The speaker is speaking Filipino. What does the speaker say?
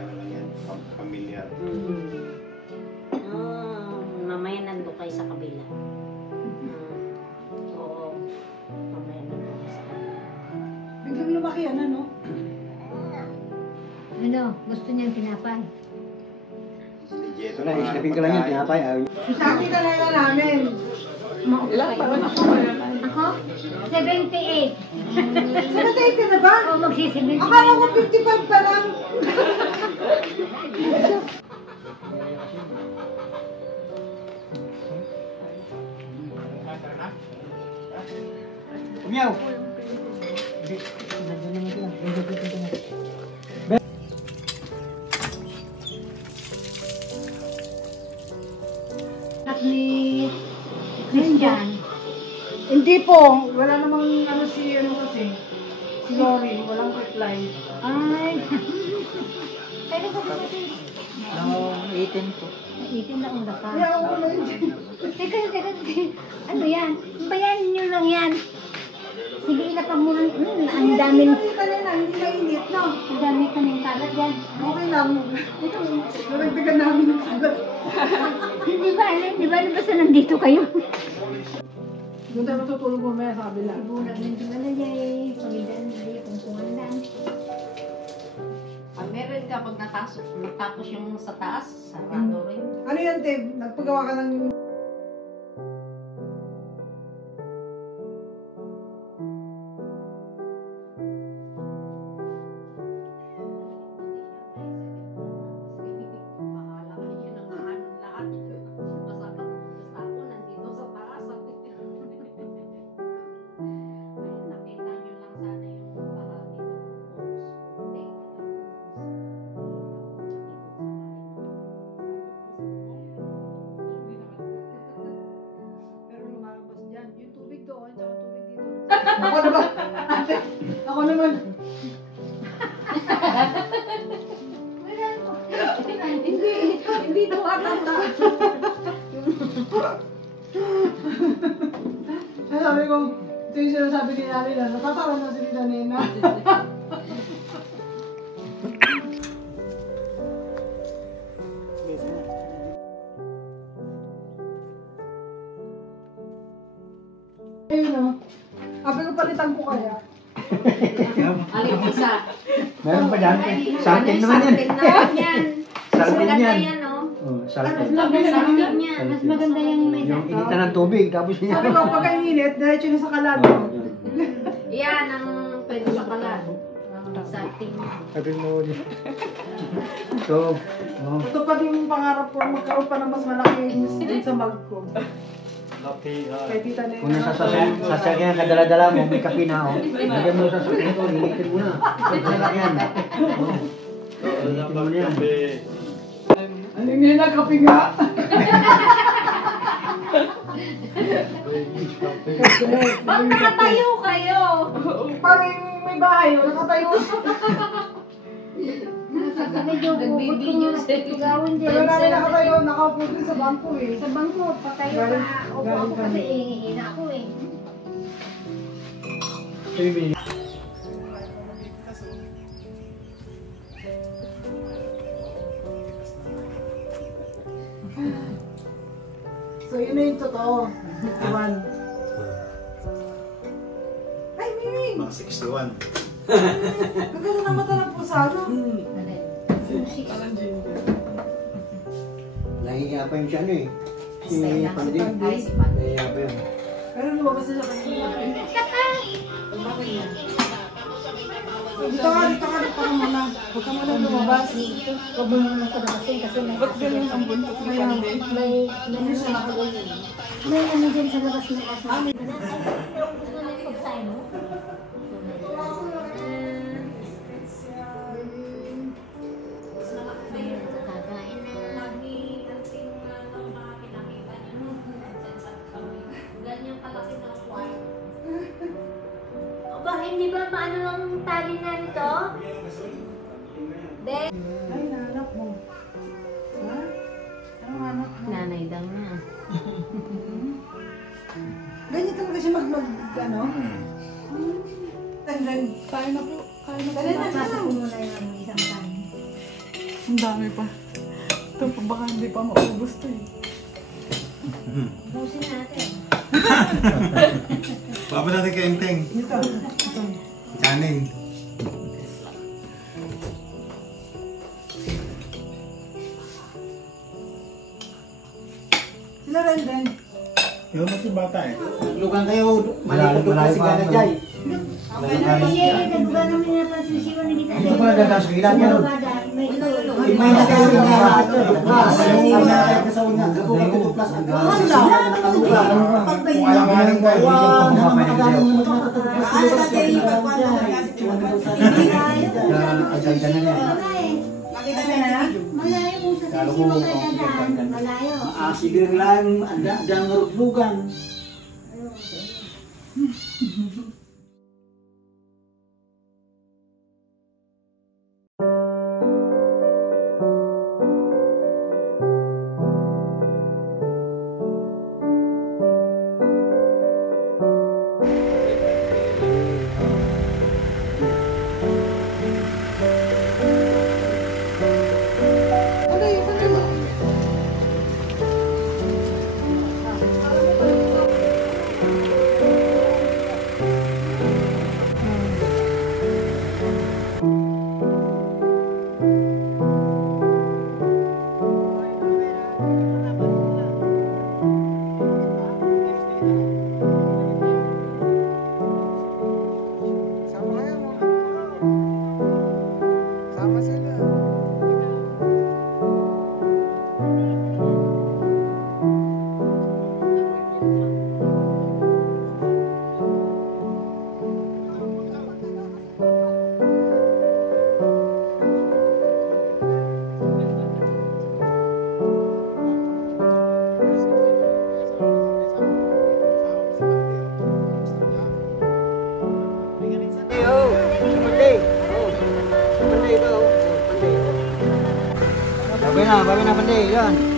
ano lang yan, familiar. Mamaya nandun kayo sa kabila. Oo. Mamaya nandun kayo sa kabila. Biglang lumaki yan, ano? Ano? Gusto niyang tinapay? Wala, isipin ka lang yan, tinapay. Sabi ka na namin. Ilan pa rin ako? Ako? 78. 78 ka na ba? Oo, magsisimil. Akala ko 55 pa lang. Umiyaw! Ni Christian. Hindi po. Wala namang ano si kasi. Si Lori. Walang reply. Ay. Pero ko kasi. No, 18 po. 18 na una pa. Kaya ako na yun. Teka. Ano yan? Bayanin niyo lang yan. Sige, ilapag mo lang. Ang dami. Hindi kanina. Hindi mainit, no? Ang dami ka ng kalat yan. Okay lang. Naragdagan namin ng kalat. Di ba basta nandito kayo? Doon tayo matutulog mamaya sa kabila. Ibulag ng tingala niya eh. Pagidaan na niya kung kumandan. Pag meron ka, pag natapos yung sa taas, sarado rin. Ano yan, Teb? Nagpagawa ka ng... Bahala kayo ng lahat. Basta ako nandito sa taas. Ay, nakita nyo lang sana yung bahagi ng Pero lumalabas dyan. Yung tubig doon, tsaka tubig dito. Ako naman. Ate, ako naman. Hindi to atanda. Sabi ko, ito yung sinasabi ni Nani na, natatawa na si Nina Nena. Ayun o. Sabi ko, palitan ko kaya. Alin isa. Meron pa dyan? Saltin naman yan. Saltin naman yan. Saltin Maganda yan. yan, no? Oh, saltin. Saltin yan. Mas maganda yung may Yung initan ng tubig, tapos niya. Sabi ko, pagka ininit, diretso na sa kalan. Yan ang pwede sa kalan. Salting. Sabi mo ulit. So, Ito pa yung pangarap ko, magkaroon pa ng mas malaking din sa mag ko. Kay Tita Nena. kung nasa sasakyan ka dala-dala mo, may kape na ako. Lagyan mo sa sasakyan ko, hilitin mo na. Sasakyan. Hilitin mo na yan. Ano nga nagkape nga? Nakatayo kayo. Parang may bahay, nakatayo. medyo Nagbibideo sa gawin din. Pero namin nakatayo, nakaupo din sa bangko eh. Sa bangko, patayo Galing- na. Opo galing ako kasi kami. ihihina ako eh. So yun na yung totoo. 61. Ay, Miming! Mga 61. Nagkaroon ng mata ng pusa, no? Nahihiya pa yung siya ano eh. Si Stella. Pandi. Ay, si Pandi. Nahihiya pa yun. Pero lumabas na siya kanina. Dito ka muna. Huwag ka muna lumabas. Huwag mo naman palabasin kasi may... Ba't ganun ang buntot ni Pandi? May Hindi siya nakagulong. may ano din sa labas ng aso. Gusto na yung pagsain mo? Kakain na. Ganyan kalaki ng swipe. Ba, hindi ba maano ang tali na nito? Ay, nahanap mo. Ha? Anong anak mo? Nanay daw na. Ganyan talaga siya ano? Tanggal. Kain na po. Kain na po. Papasok ko muna yung isang kanin. Ang dami pa. Ito pa baka hindi pa maubos to eh. Busin natin. Papa natin kay Enteng. Ito. Ito. Kanin. Sila rin. Yung mas yung bata eh. Lugan kayo, malipad doon kasi ka na dyan. Iya, nagbuga namin na pansisiwan na kita. Hindi ko na dadaan sa kilat yan. May na kayo yung mga ato. Ang nakakaya ka sa una. Gabugan ko to plus. Ang Alanganin ka. agad na yan. Malayo kung sa sisiwan ka dadaan. Malayo. Sige lang, ang rutlugan. Babi na, pandai, yan.